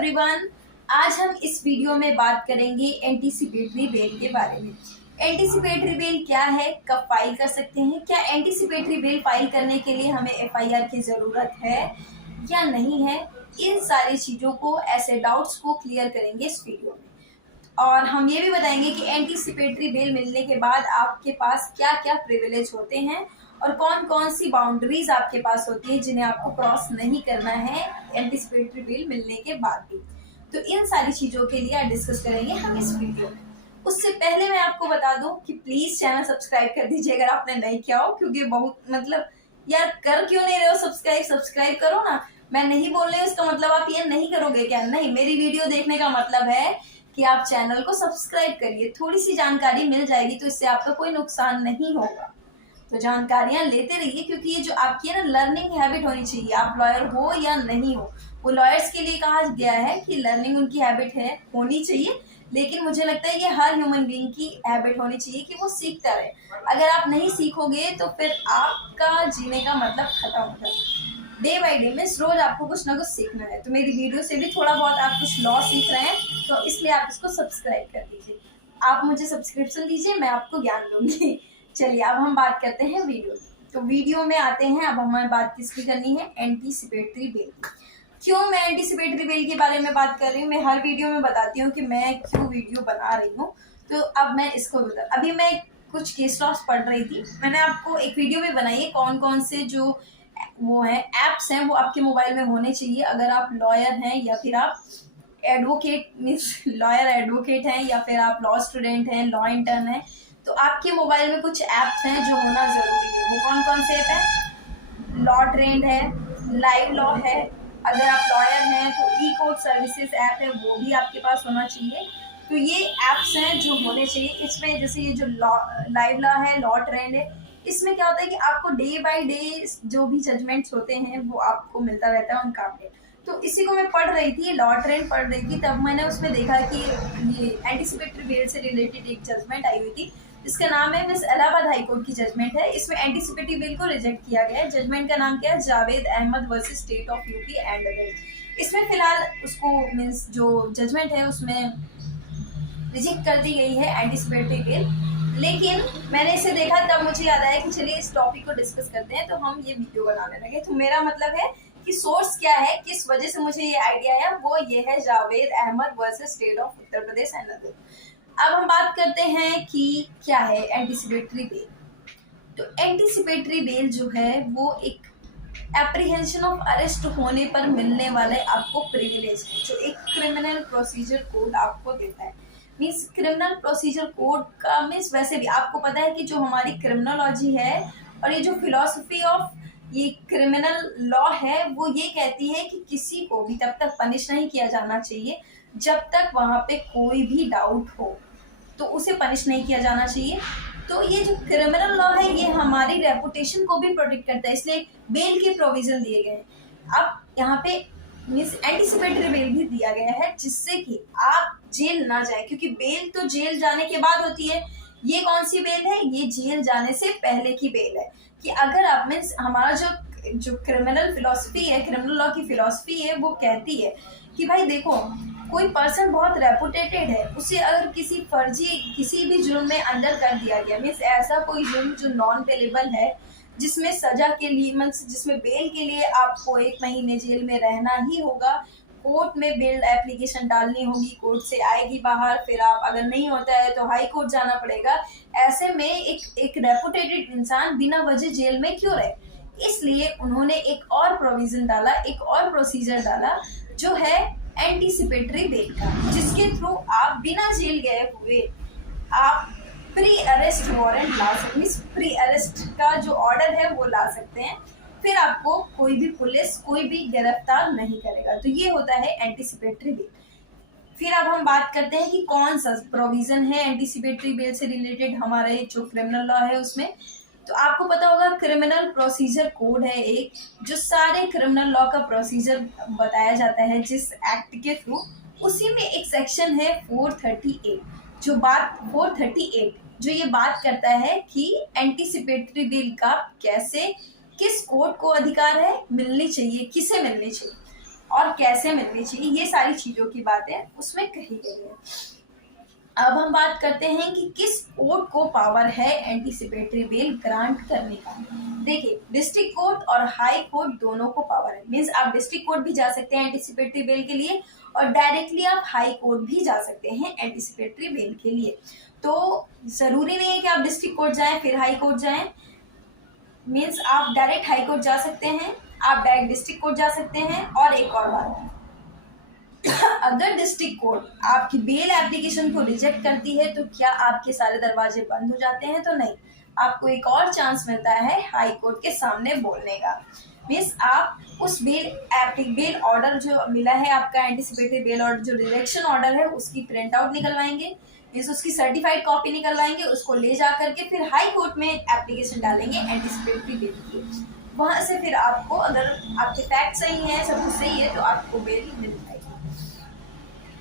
Everyone, आज हम इस वीडियो में बात करेंगे एंटीसिपेटरी बेल के बारे में। एंटीसिपेटरी बेल क्या है, कब फाइल कर सकते हैं, क्या एंटीसिपेटरी बेल फाइल करने के लिए हमें एफआईआर की ज़रूरत है या नहीं है, इन सारी चीज़ों को, ऐसे डाउट्स को क्लियर करेंगे इस वीडियो में। और हम ये भी बताएंगे कि एंटीसिपेटरी बेल मिलने के बाद आपके पास क्या क्या प्रिविलेज होते हैं और कौन कौन सी बाउंड्रीज आपके पास होती है जिन्हें आपको क्रॉस नहीं करना है एंटीसिपेटरी बेल मिलने के बाद भी। तो इन सारी चीज़ों के लिए डिस्कस करेंगे हम इस वीडियो में। उससे पहले मैं आपको बता दूं कि प्लीज़ चैनल सब्सक्राइब कर दीजिए अगर आपने नहीं किया हो, क्योंकि बहुत यार कर क्यों नहीं रहे हो सब्सक्राइब करो ना। मैं नहीं बोल रही हूँ इसका मतलब आप ये नहीं करोगे क्या, नहीं, मेरी वीडियो देखने का मतलब है कि आप चैनल को सब्सक्राइब करिए। थोड़ी सी जानकारी मिल जाएगी तो इससे आपका कोई नुकसान नहीं होगा। तो जानकारियां लेते रहिए, क्योंकि ये जो आपकी है ना लर्निंग हैबिट होनी चाहिए, आप लॉयर हो या नहीं हो। वो लॉयर्स के लिए कहा गया है कि लर्निंग उनकी हैबिट है, होनी चाहिए, लेकिन मुझे लगता है ये हर ह्यूमन बीइंग की हैबिट होनी चाहिए कि वो सीखता रहे। अगर आप नहीं सीखोगे तो फिर आपका जीने का मतलब खत्म हो जाएगा। डे बाई डे में रोज आपको कुछ ना कुछ सीखना है। तो मेरी वीडियो से भी थोड़ा बहुत आप कुछ लॉ सीख रहे हैं, तो इसलिए आप इसको सब्सक्राइब कर दीजिए। आप मुझे सब्सक्रिप्शन दीजिए, मैं आपको ज्ञान दूंगी। चलिए अब हम बात करते हैं वीडियो की। तो वीडियो में आते हैं, अब हमें बात किसकी करनी है, एंटीसिपेटरी बेल की। क्यों मैं एंटीसिपेटरी बेल के बारे में बात कर रही हूँ, मैं हर वीडियो में बताती हूँ कि मैं क्यों वीडियो बना रही हूँ। तो अब मैं इसको अभी मैं कुछ केस लॉस पढ़ रही थी, मैंने आपको एक वीडियो भी बनाई है कौन कौन से जो वो है एप्स हैं वो आपके मोबाइल में होने चाहिए अगर आप लॉयर हैं या फिर आप एडवोकेट मीन्स लॉयर एडवोकेट हैं या फिर आप लॉ स्टूडेंट हैं, लॉ इंटर्न हैं। तो आपके मोबाइल में कुछ ऐप्स हैं जो होना ज़रूरी है। वो कौन कौन से ऐप हैं, लॉ ट्रेंड है, लाइव लॉ है, अगर आप लॉयर हैं तो ई कोर्ट सर्विसेज ऐप है, वो भी आपके पास होना चाहिए। तो ये ऐप्स हैं जो होने चाहिए। इसमें जैसे ये जो लाइव लॉ है, लॉ ट्रेंड है, इसमें क्या होता है कि आपको डे बाय डे जो भी जजमेंट्स होते हैं वो आपको मिलता रहता है उनका अपडेट। तो इसी को मैं पढ़ रही थी, लॉ ट्रेंड पढ़ रही थी, तब मैंने उसमें देखा कि ये एंटीसिपेटरी बेल से रिलेटेड एक जजमेंट आई हुई थी जिसका नाम है मिस इलाहाबाद हाई कोर्ट की जजमेंट है। इसमें एंटीसिपेटरी बिल को रिजेक्ट किया गया है। जजमेंट का नाम क्या है, Javed Ahmad versus state of UP and others. इसमें फिलहाल उसको मीन्स जो जजमेंट है उसमें रिजेक्ट कर दी गई है एंटीसिपेटरी बिल। लेकिन मैंने इसे देखा तब मुझे याद आया कि चलिए इस टॉपिक को डिस्कस करते हैं, तो हम ये वीडियो बनाने लगे। तो मेरा मतलब है कि सोर्स क्या है, किस वजह से मुझे ये आइडिया आया, वो ये है Javed Ahmad versus state of Uttar Pradesh and others. अब हम बात करते हैं कि क्या है एंटीसिपेटरी बेल। तो एंटीसिपेटरी बेल जो है वो एक एप्रीहेंशन ऑफ अरेस्ट होने पर मिलने वाले आपको प्रिविलेज है जो एक क्रिमिनल प्रोसीजर कोड आपको देता है। मीन्स क्रिमिनल प्रोसीजर कोड का मीन्स वैसे भी आपको पता है कि जो हमारी क्रिमिनोलॉजी है और ये जो फिलॉसफी ऑफ ये क्रिमिनल लॉ है वो ये कहती है कि किसी को भी तब तक पनिश नहीं किया जाना चाहिए जब तक वहाँ पे कोई भी डाउट हो, तो उसे पनिश नहीं किया जाना चाहिए। तो ये जो क्रिमिनल लॉ है ये हमारी रेपुटेशन को भी प्रोटेक्ट करता है, इसलिए बेल के प्रोविजन दिए गए हैं। अब यहाँ पे मीन्स एंटीसिपेटरी बेल भी दिया गया है जिससे कि आप जेल ना जाए, क्योंकि बेल तो जेल जाने के बाद होती है। ये कौन सी बेल है, ये जेल जाने से पहले की बेल है। कि अगर आप मीन्स हमारा जो क्रिमिनल फिलॉसफी है, क्रिमिनल लॉ की फिलॉसफी है, वो कहती है कि भाई देखो कोई पर्सन बहुत रेपुटेटेड है, उसे अगर किसी भी जुर्म में अंडर कर दिया गया, मीन्स ऐसा कोई जुर्म जो नॉन पेलेबल है, जिसमें सजा के लिए मीन्स जिसमें बेल के लिए आपको 1 महीने जेल में रहना ही होगा, कोर्ट में बेल एप्लीकेशन डालनी होगी, कोर्ट से आएगी बाहर, फिर आप अगर नहीं होता है तो हाई कोर्ट जाना पड़ेगा। ऐसे में एक रेपुटेटेड इंसान बिना वजह जेल में क्यों रहे, इसलिए उन्होंने एक और प्रोविजन डाला, एक और प्रोसीजर डाला जो है एंटीसिपेटरी बेल का, जिसके थ्रू आप बिना जेल गए हुए आप प्री अरेस्ट वारंट ला सकते हैं। प्री अरेस्ट का जो ऑर्डर है वो ला सकते हैं, फिर आपको कोई भी पुलिस कोई भी गिरफ्तार नहीं करेगा। तो ये होता है एंटीसिपेटरी बेल। फिर अब हम बात करते हैं कि कौन सा प्रोविजन है एंटीसिपेटरी बेल से रिलेटेड हमारे जो क्रिमिनल लॉ है उसमें। तो आपको पता होगा क्रिमिनल प्रोसीजर कोड है एक, जो सारे क्रिमिनल लॉ का प्रोसीजर बताया जाता है जिस एक्ट के थ्रू। उसी में एक सेक्शन है 438 जो ये बात करता है कि एंटीसिपेटरी बेल का कैसे किस कोर्ट को अधिकार है, मिलनी चाहिए, किसे मिलनी चाहिए। और कैसे मिलनी चाहिए, ये सारी चीजों की बातें उसमें कही गई है। अब हम बात करते हैं कि किस कोर्ट को पावर है एंटीसिपेटरी बेल ग्रांट करने का। देखिए, डिस्ट्रिक्ट कोर्ट और हाई कोर्ट दोनों को पावर है। मींस आप डिस्ट्रिक्ट कोर्ट भी जा सकते हैं एंटीसिपेटरी बेल के लिए और डायरेक्टली आप हाई कोर्ट भी जा सकते हैं एंटीसिपेटरी बेल के लिए। तो जरूरी नहीं है कि आप डिस्ट्रिक्ट कोर्ट जाएं फिर हाई कोर्ट जाएं। मींस आप डायरेक्ट हाई कोर्ट जा सकते हैं, आप डायरेक्ट डिस्ट्रिक्ट कोर्ट जा सकते हैं। और एक और बात, अगर डिस्ट्रिक्ट कोर्ट आपकी बेल एप्लीकेशन को रिजेक्ट करती है तो क्या आपके सारे दरवाजे बंद हो जाते हैं? तो नहीं, आपको एक और चांस मिलता है हाई कोर्ट के सामने बोलने का। मीन्स आप उस बेल ऑर्डर जो मिला है आपका एंटीसिपेटरी बेल ऑर्डर, जो रिजेक्शन ऑर्डर है, उसकी प्रिंट आउट निकलवाएंगे, मीन्स उसकी सर्टिफाइड कॉपी निकलवाएंगे, उसको ले जा करके फिर हाई कोर्ट में एप्लीकेशन डालेंगे एंटीसिपेटरी बेल की। वहां से फिर आपको, अगर आपके फैक्ट सही है, सब कुछ सही है, तो आपको बेल मिल जाएगी।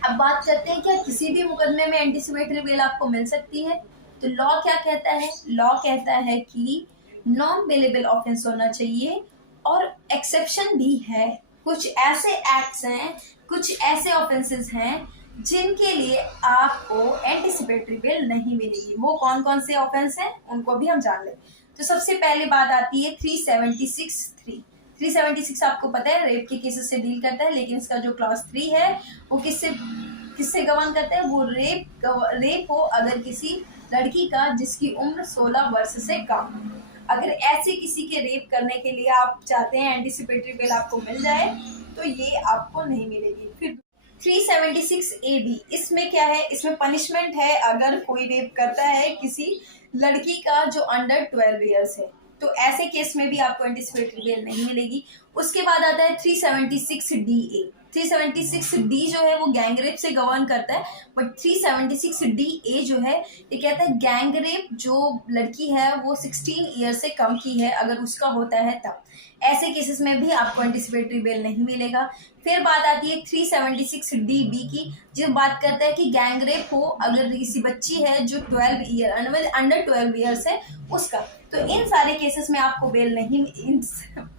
अब बात करते हैं क्या किसी भी मुकदमे में एंटीसिपेटरी बेल आपको मिल सकती है? तो लॉ क्या कहता है? लॉ कहता है कि नॉन बेलेबल ऑफेंस होना चाहिए, और एक्सेप्शन भी है। कुछ ऐसे एक्ट्स हैं, कुछ ऐसे ऑफेंसेस हैं जिनके लिए आपको एंटीसिपेटरी बेल नहीं मिलेगी। वो कौन कौन से ऑफेंस हैं उनको भी हम जान लें। तो सबसे पहले बात आती है 376 आपको पता है रेप के केसेस से डील करता है, लेकिन इसका जो क्लॉज 3 है वो किससे गवर्न करता है? वो रेप हो अगर किसी लड़की का जिसकी उम्र 16 वर्ष से कम। अगर ऐसे किसी के रेप करने के लिए आप चाहते हैं एंटीसिपेटरी बेल आपको मिल जाए, तो ये आपको नहीं मिलेगी। फिर 376A भी, इसमें क्या है? इसमें पनिशमेंट है अगर कोई रेप करता है किसी लड़की का जो अंडर 12 ईयर्स है, तो ऐसे केस में भी आपको एंटीसिपेटरी बेल नहीं मिलेगी। उसके बाद आता है 376DA। 376D जो है वो गैंग रेप से गवर्न करता है, बट 376DA जो है ये कहता है गैंग रेप जो लड़की है वो 16 ईयर से कम की है, अगर उसका होता है तब। ऐसे केसेस में भी आपको एंटीसिपेटरी बेल नहीं मिलेगा। फिर बात आती है 376DB की, जो बात करता है कि गैंग रेप हो अगर किसी बच्ची है जो अंडर 12 ईयर्स है उसका। तो इन सारे केसेस में आपको बेल नहीं,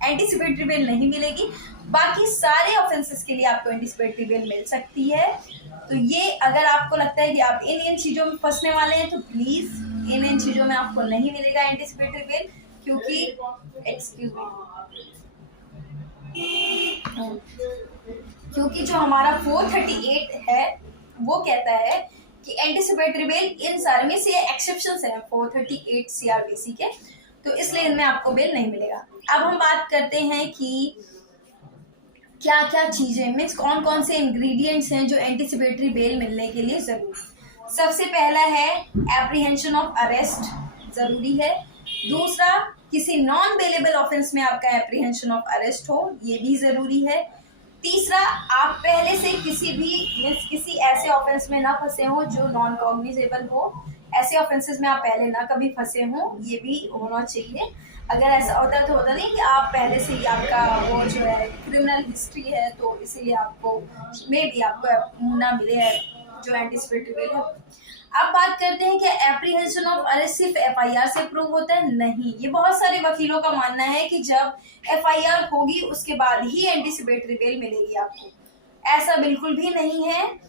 एंटीसिपेटरी बेल नहीं मिलेगी। बाकी सारे ऑफेंसेस के लिए आपको एंटीसिपेटरी बेल मिल सकती है। तो ये, अगर आपको लगता है कि आप इन चीजों में फंसने वाले हैं, तो प्लीज इन चीजों में आपको नहीं मिलेगा एंटीसिपेटरी बेल, क्योंकि क्योंकि जो हमारा 438 है वो कहता है कि एंटीसिपेटरी बेल इन सारे में से एक्सेप्शंस हैं 438 CRPC के, तो इसलिए इनमें आपको बेल नहीं मिलेगा। अब हम बात करते हैं कि क्या क्या चीजें, मीन्स कौन कौन से इंग्रेडिएंट्स हैं जो एंटीसिपेटरी बेल मिलने के लिए जरूरी। सबसे पहला है एप्रीहेंशन ऑफ अरेस्ट, जरूरी है। दूसरा, किसी नॉन बेलेबल ऑफेंस में आपका एप्रीहेंशन ऑफ अरेस्ट हो, ये भी जरूरी है। तीसरा, आप पहले से किसी ऐसे ऑफेंस में ना फंसे हो जो नॉन कॉग्निजेबल हो, ऐसे ऑफेंसेस में आप पहले ना कभी फंसे हो, ये भी होना चाहिए। अगर ऐसा होता है तो होता नहीं कि आप पहले से ही आपका वो जो है क्रिमिनल हिस्ट्री है, तो इसीलिए आपको ना मिले जो एंटीसिपेटरी बेल है। अब बात करते हैं कि एप्रीहेंशन ऑफ अरेस्ट सिर्फ FIR से प्रूव होता है? नहीं, ये बहुत सारे वकीलों का मानना है कि जब FIR होगी उसके बाद ही एंटीसिपेटरी बेल मिलेगी आपको। ऐसा बिल्कुल भी नहीं है।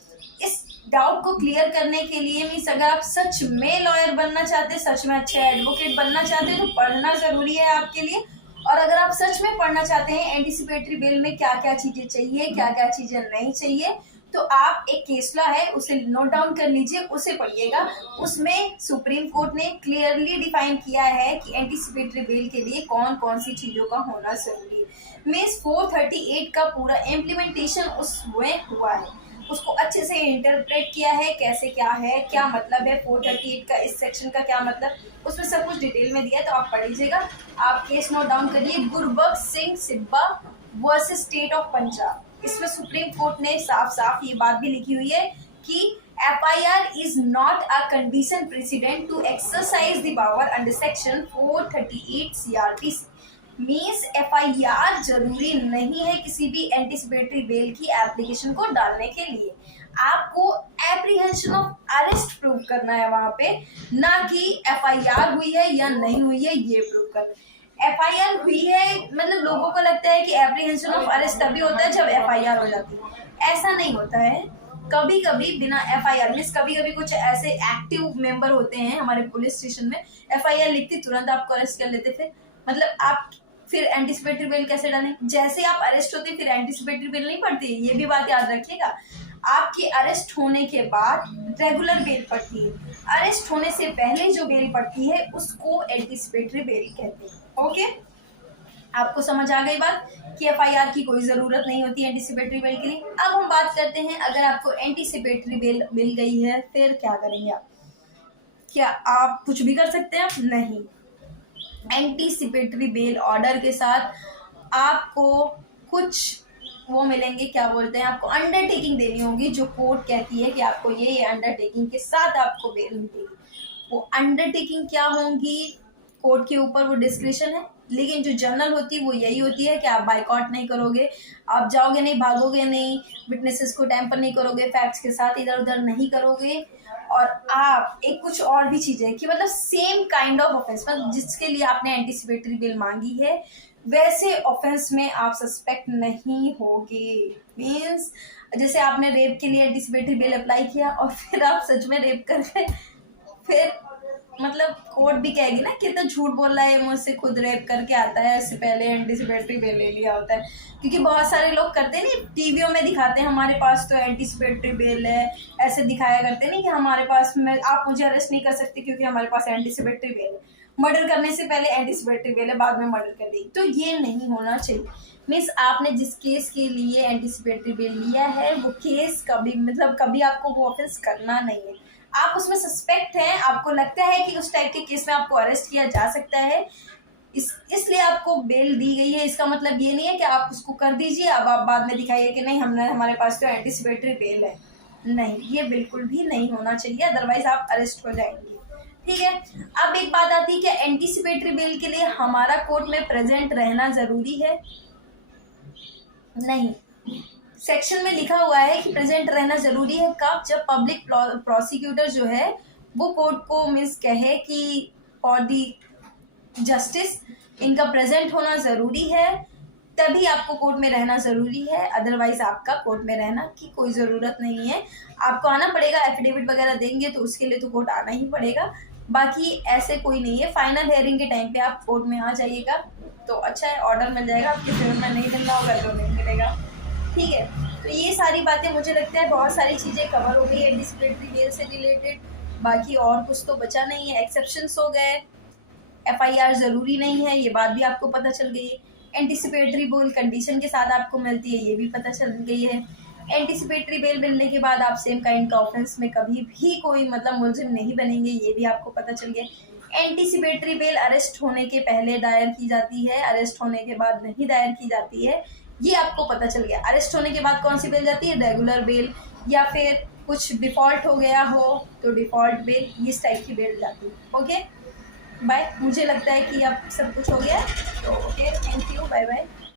इस डाउट को क्लियर करने के लिए, मीन्स अगर आप सच में लॉयर बनना चाहते, सच में अच्छे एडवोकेट बनना चाहते, तो पढ़ना जरूरी है आपके लिए। और अगर आप सच में पढ़ना चाहते हैं एंटीसिपेटरी बेल में क्या क्या चीजें चाहिए, क्या क्या चीजें नहीं चाहिए, तो आप एक केस लॉ है उसे नोट डाउन कर लीजिए, उसे पढ़िएगा। उसमें सुप्रीम कोर्ट ने क्लियरली डिफाइन किया है कि एंटीसिपेटरी बेल के लिए कौन कौन सी चीजों का होना जरूरी है। मीन्स 438 का पूरा इम्प्लीमेंटेशन उसमें हुआ है, उसको अच्छे से इंटरप्रेट किया है, कैसे क्या है, क्या मतलब है 438 का, इस सेक्शन का क्या मतलब, उसमें सब कुछ डिटेल में दिया है, तो आप पढ़ लीजिएगा। आप केस नोट डाउन करिए, Gurbaksh Singh Sibbia versus state of Punjab. इसमें सुप्रीम कोर्ट ने साफ साफ ये बात भी लिखी हुई है कि FIR is not a condition precedent to exercise the power under section 438 CRPC। Means FIR जरूरी नहीं है किसी भी एंटीसिपेटरी बेल की एप्लीकेशन को डालने के लिए। आपको एप्रीहेंशन ऑफ अरेस्ट प्रूव करना है वहां पे, ना कि FIR हुई है या नहीं हुई है ये प्रूव करना है। एफआईआर हुई है, मतलब लोगों को लगता है कि एप्रीहेंशन ऑफ अरेस्ट तभी होता है जब एफआईआर हो जाती है। ऐसा नहीं होता है। कभी कभी बिना एफआईआर मींस कभी कभी कुछ ऐसे एक्टिव मेंबर होते हैं हमारे पुलिस स्टेशन में, एफआईआर लिखती तुरंत आपको अरेस्ट कर लेते। फिर मतलब आप फिर एंटीसिपेटरी बेल कैसे डालें? जैसे आप अरेस्ट होते फिर एंटीसिपेटरी बेल नहीं पड़ती, ये भी बात याद रखिएगा। आपके अरेस्ट होने के बाद रेगुलर बेल पड़ती है, अरेस्ट होने से पहले जो बेल पड़ती है उसको एंटीसिपेटरी बेल कहते हैं। ओके, आपको समझ आ गई बात कि एफआईआर की कोई ज़रूरत नहीं होती एंटीसिपेटरी बेल के लिए। अब हम बात करते हैं, अगर आपको एंटीसिपेटरी बेल मिल गई है फिर क्या करेंगे आप? क्या आप कुछ भी कर सकते हैं? नहीं। एंटीसिपेटरी बेल ऑर्डर के साथ आपको कुछ वो मिलेंगे, क्या बोलते हैं, आपको अंडरटेकिंग देनी होगी जो कोर्ट कहती है कि आपको ये अंडरटेकिंग के साथ आपको बेल मिलेगी। वो अंडरटेकिंग क्या होंगी कोर्ट के ऊपर वो डिस्क्रिप्शन है, लेकिन जो जनरल होती है वो यही होती है कि आप बाइकआउट नहीं करोगे, आप जाओगे नहीं, भागोगे नहीं, विटनेसेस को टैम्पर नहीं करोगे, फैक्ट्स के साथ इधर उधर नहीं करोगे, और आप एक कुछ और भी चीज़ें कि मतलब सेम काइंड ऑफ ऑफेंस, मतलब जिसके लिए आपने एंटीसिपेटरी बेल मांगी है वैसे ऑफेंस में आप सस्पेक्ट नहीं होगे। मीन्स जैसे आपने रेप के लिए एंटीसिपेटरी बेल अप्लाई किया और फिर आप सच में रेप कर गए, फिर मतलब कोर्ट भी कहेगी ना कितना झूठ बोल रहा है, मुझसे खुद रेप करके आता है, इससे पहले एंटीसिपेटरी बेल ले लिया होता है। क्योंकि बहुत सारे लोग करते नहीं, टीवियों में दिखाते हैं हमारे पास तो एंटीसिपेटरी बेल है, ऐसे दिखाया करते नहीं कि हमारे पास में आप मुझे अरेस्ट नहीं कर सकते क्योंकि हमारे पास एंटीसिपेटरी बेल है, मर्डर करने से पहले एंटीसिपेटरी बेल है, बाद में मर्डर कर दी। तो ये नहीं होना चाहिए। मीन्स आपने जिस केस के लिए एंटीसिपेटरी बेल लिया है वो केस कभी मतलब कभी आपको वो ऑफेंस करना नहीं है। आप उसमें सस्पेक्ट हैं, आपको लगता है कि उस टाइप के केस में आपको अरेस्ट किया जा सकता है, इसलिए आपको बेल दी गई है। इसका मतलब ये नहीं है कि आप उसको कर दीजिए, अब आप बाद में दिखाइए कि नहीं हमने हमारे पास तो एंटीसिपेटरी बेल है। नहीं, ये बिल्कुल भी नहीं होना चाहिए, अदरवाइज आप अरेस्ट हो जाएंगे। ठीक है, अब एक बात आती है कि एंटीसिपेटरी बेल के लिए हमारा कोर्ट में प्रेजेंट रहना जरूरी है? नहीं। सेक्शन में लिखा हुआ है कि प्रेजेंट रहना जरूरी है कब? जब पब्लिक प्रोसिक्यूटर जो है वो कोर्ट को मीन्स कहे कि फॉर दी जस्टिस इनका प्रेजेंट होना ज़रूरी है, तभी आपको कोर्ट में रहना ज़रूरी है, अदरवाइज आपका कोर्ट में रहना की कोई ज़रूरत नहीं है। आपको आना पड़ेगा, एफिडेविट वगैरह देंगे तो उसके लिए तो कोर्ट आना ही पड़ेगा, बाकी ऐसे कोई नहीं है। फाइनल हेयरिंग के टाइम पे आप कोर्ट में आ जाइएगा तो अच्छा है, ऑर्डर मिल जाएगा, आपके फेवर में नहीं मिलना होगा तो नहीं मिलेगा। ठीक है, तो ये सारी बातें मुझे लगता है बहुत सारी चीज़ें कवर हो गई एंटीसिपेटरी बेल से रिलेटेड, बाकी और कुछ तो बचा नहीं है। एक्सेप्शंस हो गए, एफआईआर ज़रूरी नहीं है, ये बात भी आपको पता चल गई है। एंटीसिपेटरी बेल कंडीशन के साथ आपको मिलती है, ये भी पता चल गई है। एंटीसिपेटरी बेल मिलने के बाद आप सेम काइंड का ऑफेंस में कभी भी कोई मतलब मुलजिम नहीं बनेंगे, ये भी आपको पता चल गया। एंटीसिपेटरी बेल अरेस्ट होने के पहले दायर की जाती है, अरेस्ट होने के बाद नहीं दायर की जाती है, ये आपको पता चल गया। अरेस्ट होने के बाद कौन सी बेल जाती है? रेगुलर बेल, या फिर कुछ डिफ़ॉल्ट हो गया हो तो डिफ़ॉल्ट बेल, इस टाइप की बेल जाती है। ओके बाय, मुझे लगता है कि अब सब कुछ हो गया, तो okay, thank you, bye bye.